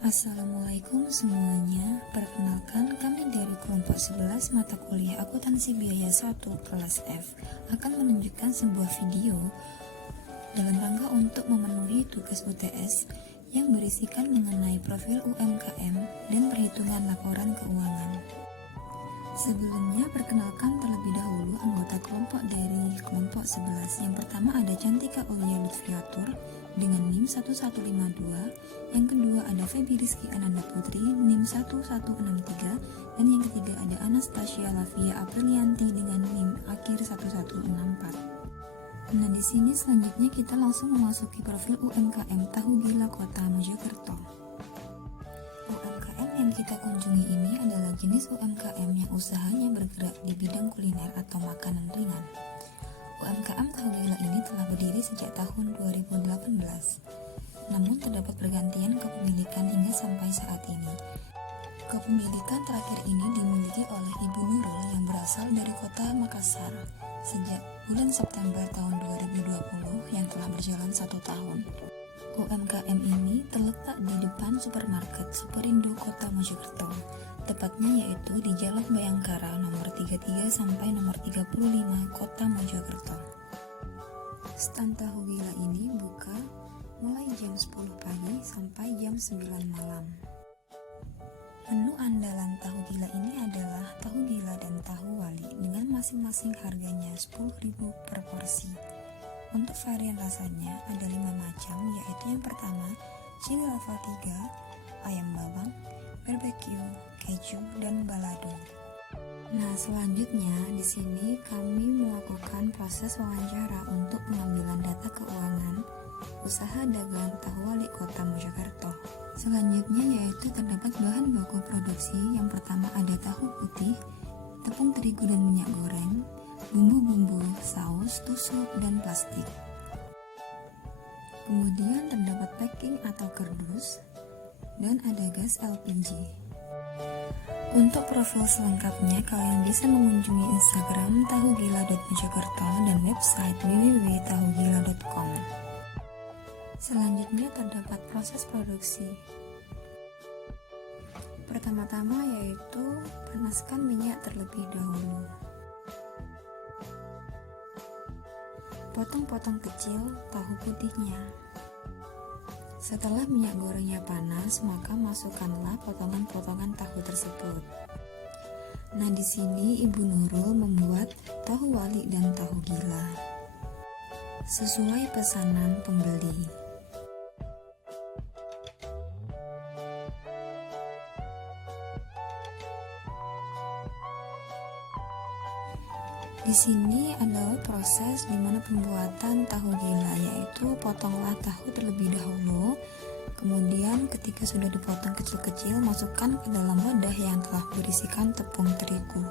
Assalamualaikum semuanya. Perkenalkan, kami dari kelompok 11 mata kuliah akuntansi biaya 1 kelas F akan menunjukkan sebuah video dalam rangka untuk memenuhi tugas UTS yang berisikan mengenai profil UMKM dan perhitungan laporan keuangan. Sebelumnya, perkenalkan terlebih dahulu anggota kelompok dari kelompok 11. Yang pertama ada Cantika Aulia Lutfiatur dengan NIM 1152, yang kedua ada Febi Rizky Ananda Putri NIM 1163, dan yang ketiga ada Anastasia Lavia Aprilianti dengan NIM akhir 1164. Nah, di sini selanjutnya kita langsung memasuki profil UMKM Tahu Gila Kota Mojokerto. UMKM yang kita kunjungi ini adalah jenis UMKM yang usahanya bergerak di bidang kuliner atau makanan ringan. UMKM Tahu Gila ini telah berdiri sejak tahun 2018, namun terdapat pergantian kepemilikan hingga sampai saat ini. Kepemilikan terakhir ini dimiliki oleh Ibu Nurul yang berasal dari kota Makassar sejak bulan September tahun 2020 yang telah berjalan 1 tahun. UMKM ini terletak di depan supermarket Superindo Kota Mojokerto, tepatnya yaitu di Jalan Bayangkara nomor 33 sampai nomor 35 Kota Mojokerto. Stand Tahu Gila ini buka mulai jam 10 pagi sampai jam 9 malam. Menu andalan Tahu Gila ini adalah tahu gila dan tahu wali dengan masing-masing harganya 10.000 per porsi. Untuk varian rasanya ada 5 macam, yaitu yang pertama chili level 3, ayam bawang, barbecue, keju, dan balado. Nah, selanjutnya di sini kami melakukan proses wawancara untuk pengambilan data keuangan usaha dagang tahu wali Kota Mojokerto. Selanjutnya yaitu terdapat bahan baku produksi. Yang pertama ada tahu putih, tepung terigu dan minyak goreng, bumbu-bumbu, saus, tusuk, dan plastik. Kemudian terdapat packing atau kardus, dan ada gas LPG. Untuk profil selengkapnya, kalian bisa mengunjungi Instagram tahugila.mojokerto dan website www.tahugila.com. Selanjutnya terdapat proses produksi. Pertama-tama yaitu panaskan minyak terlebih dahulu. Potong-potong kecil tahu putihnya. Setelah minyak gorengnya panas, maka masukkanlah potongan-potongan tahu tersebut. Nah, di sini Ibu Nurul membuat tahu wali dan tahu gila sesuai pesanan pembeli. Di sini adalah proses di mana pembuatan tahu gila, yaitu potonglah tahu terlebih dahulu. Kemudian ketika sudah dipotong kecil-kecil, masukkan ke dalam wadah yang telah berisikan tepung terigu.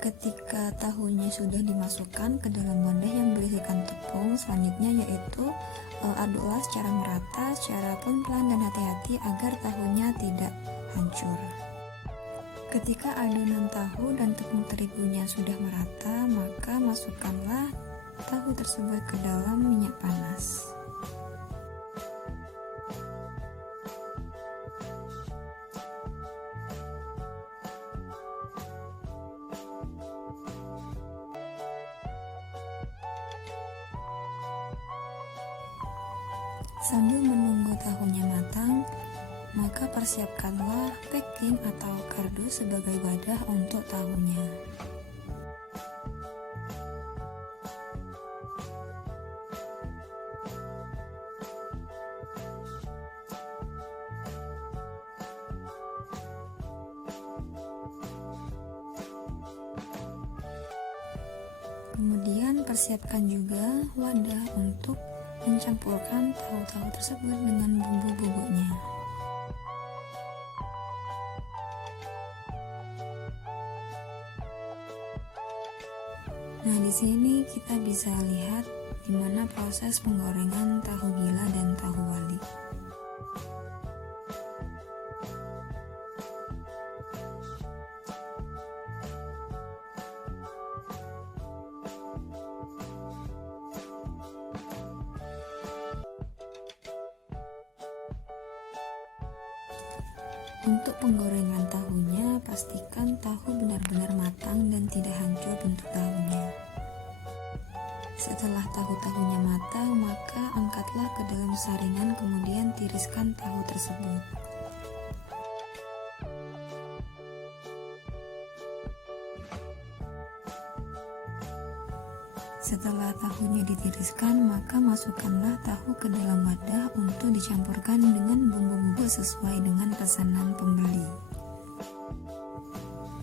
Ketika tahunya sudah dimasukkan ke dalam wadah yang berisikan tepung, selanjutnya yaitu aduklah secara merata, secara pelan-pelan dan hati-hati agar tahunya tidak hancur. Ketika adonan tahu dan tepung terigunya sudah merata, maka masukkanlah tahu tersebut ke dalam minyak panas. Sambil menunggu tahunya matang, maka persiapkanlah packing atau kardus sebagai wadah untuk tahunya. Kemudian persiapkan juga wadah untuk mencampurkan tahu-tahu tersebut dengan bumbu-bumbunya. Nah, di sini kita bisa lihat bagaimana proses penggorengan tahu gila dan tahu wali. Untuk penggorengan tahunya, pastikan tahu benar-benar matang dan tidak hancur bentuk tahunya. Setelah tahu-tahunya matang, maka angkatlah ke dalam saringan, kemudian tiriskan tahu tersebut. Setelah tahunya ditiriskan, maka masukkanlah tahu ke dalam wadah untuk dicampurkan dengan bumbu-bumbu sesuai dengan pesanan pembeli.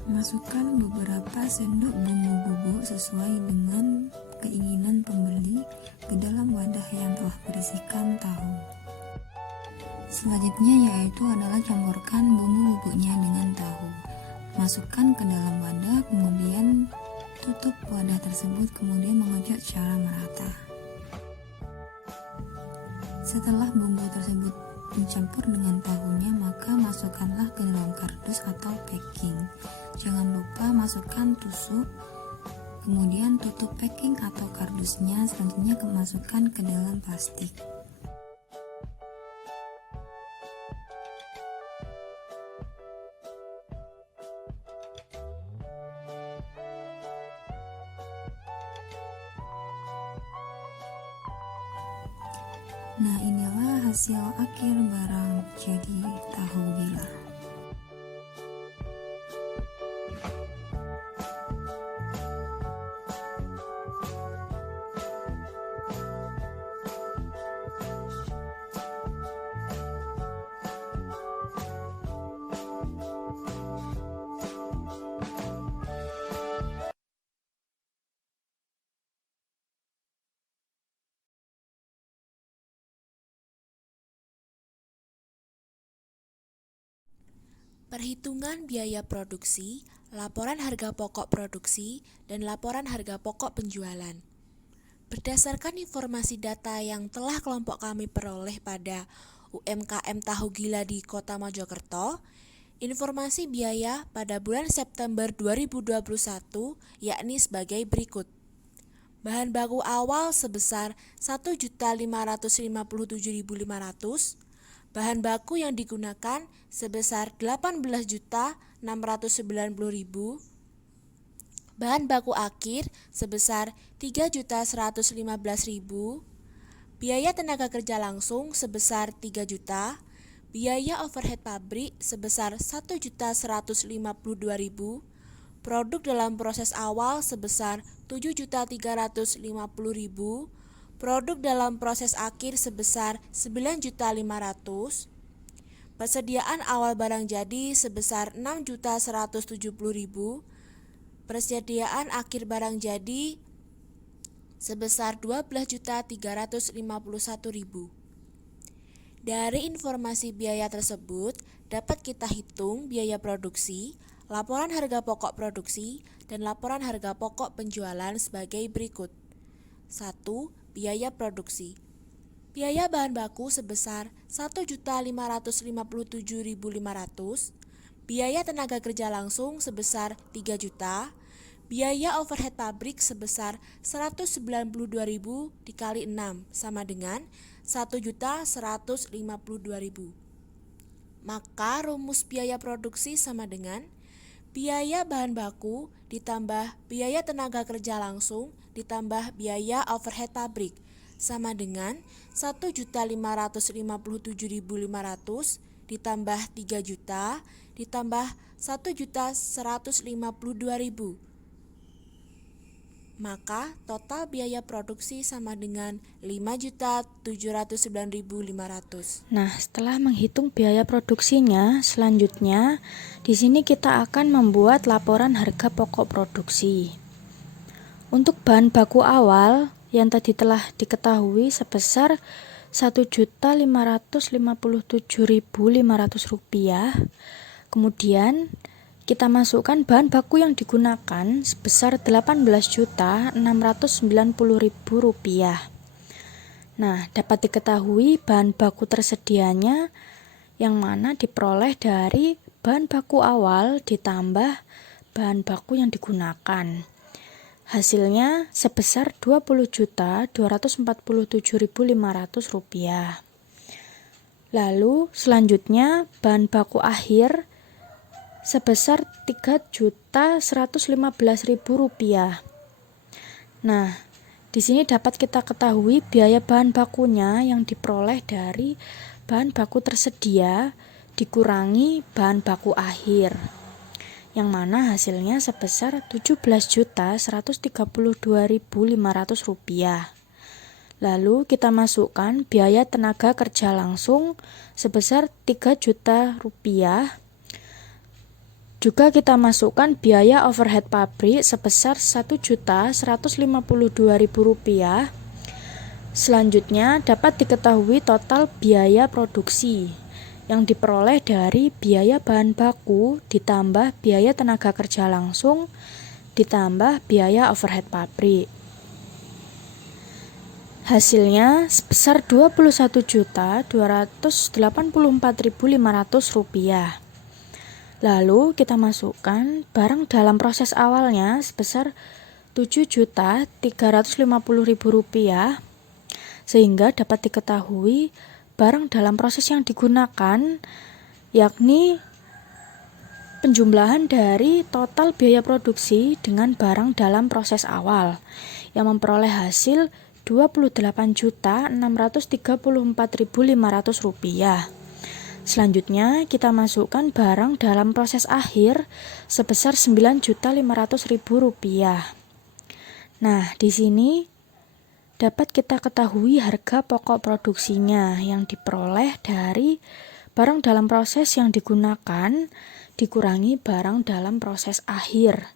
Masukkan beberapa sendok bumbu bubuk sesuai dengan keinginan pembeli ke dalam wadah yang telah berisikan tahu. Selanjutnya yaitu adalah campurkan bumbu bubuknya dengan tahu. Masukkan ke dalam wadah, kemudian tutup wadah tersebut, kemudian mengecut secara merata. Setelah bumbu tersebut mencampur dengan tahunya, maka masukkanlah ke dalam kardus atau packing. Jangan lupa masukkan tusuk, kemudian tutup packing atau kardusnya, selanjutnya masukkan ke dalam plastik. Nah, inilah hasil akhir barang jadi tahu gila. Perhitungan biaya produksi, laporan harga pokok produksi, dan laporan harga pokok penjualan. Berdasarkan informasi data yang telah kelompok kami peroleh pada UMKM Tahu Gila di Kota Mojokerto, informasi biaya pada bulan September 2021 yakni sebagai berikut. Bahan baku awal sebesar 1.557.500, bahan baku yang digunakan sebesar 18.690.000, bahan baku akhir sebesar 3.115.000, biaya tenaga kerja langsung sebesar 3 juta, biaya overhead pabrik sebesar 1.152.000, produk dalam proses awal sebesar 7.350.000, produk dalam proses akhir sebesar 9.500.000, persediaan awal barang jadi sebesar 6.170.000, persediaan akhir barang jadi sebesar 12.351.000. Dari informasi biaya tersebut dapat kita hitung biaya produksi, laporan harga pokok produksi, dan laporan harga pokok penjualan sebagai berikut. 1. Biaya produksi. Biaya bahan baku sebesar 1.557.500, biaya tenaga kerja langsung sebesar 3 juta, biaya overhead pabrik sebesar 192.000 dikali 6 sama dengan 1.152.000. Maka rumus biaya produksi sama dengan biaya bahan baku ditambah biaya tenaga kerja langsung ditambah biaya overhead pabrik sama dengan 1.557.500 ditambah 3 juta ditambah 1.152.000. Maka total biaya produksi sama dengan 5.709.500. Nah, setelah menghitung biaya produksinya, selanjutnya di sini kita akan membuat laporan harga pokok produksi. Untuk bahan baku awal yang tadi telah diketahui sebesar Rp1.557.500. Kemudian kita masukkan bahan baku yang digunakan sebesar Rp18.690.000. Nah, dapat diketahui bahan baku tersedianya yang mana diperoleh dari bahan baku awal ditambah bahan baku yang digunakan. Hasilnya sebesar Rp20.247.500. Lalu selanjutnya bahan baku akhir sebesar Rp3.115.000. Nah, di sini dapat kita ketahui biaya bahan bakunya yang diperoleh dari bahan baku tersedia dikurangi bahan baku akhir, yang mana hasilnya sebesar Rp17.132.500. Lalu kita masukkan biaya tenaga kerja langsung sebesar Rp3 juta. Juga kita masukkan biaya overhead pabrik sebesar Rp1.152.000. Selanjutnya dapat diketahui total biaya produksi yang diperoleh dari biaya bahan baku ditambah biaya tenaga kerja langsung ditambah biaya overhead pabrik. Hasilnya sebesar Rp21.284.500. Lalu kita masukkan barang dalam proses awalnya sebesar Rp7.350.000, sehingga dapat diketahui barang dalam proses yang digunakan yakni penjumlahan dari total biaya produksi dengan barang dalam proses awal yang memperoleh hasil Rp28.634.500. Selanjutnya kita masukkan barang dalam proses akhir sebesar Rp9.500.000. Nah, di sini dapat kita ketahui harga pokok produksinya yang diperoleh dari barang dalam proses yang digunakan dikurangi barang dalam proses akhir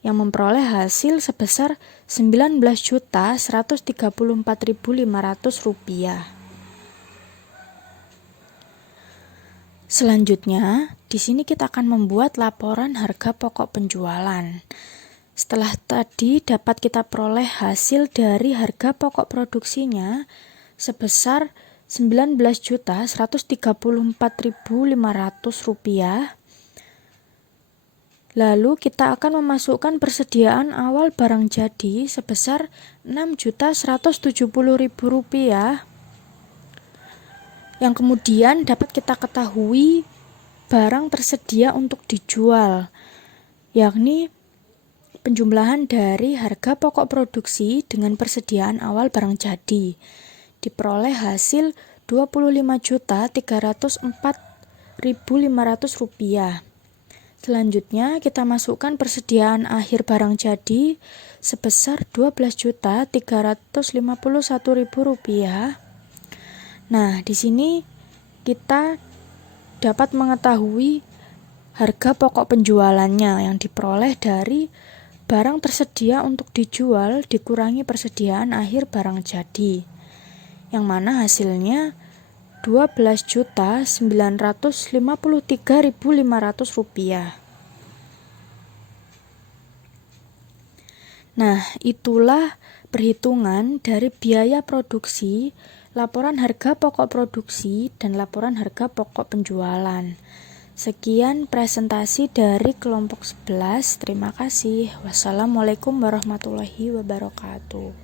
yang memperoleh hasil sebesar Rp19.134.500. Selanjutnya, di sini kita akan membuat laporan harga pokok penjualan. Setelah tadi dapat kita peroleh hasil dari harga pokok produksinya sebesar Rp19.134.500. Lalu kita akan memasukkan persediaan awal barang jadi sebesar Rp6.170.000. Yang kemudian dapat kita ketahui barang tersedia untuk dijual, yakni penjumlahan dari harga pokok produksi dengan persediaan awal barang jadi diperoleh hasil Rp25.304.500. Selanjutnya kita masukkan persediaan akhir barang jadi sebesar Rp12.351.000. Nah, di sini kita dapat mengetahui harga pokok penjualannya yang diperoleh dari barang tersedia untuk dijual dikurangi persediaan akhir barang jadi, yang mana hasilnya Rp12.953.500. Nah, itulah perhitungan dari biaya produksi, laporan harga pokok produksi, dan laporan harga pokok penjualan. Sekian presentasi dari kelompok 11. Terima kasih. Wassalamualaikum warahmatullahi wabarakatuh.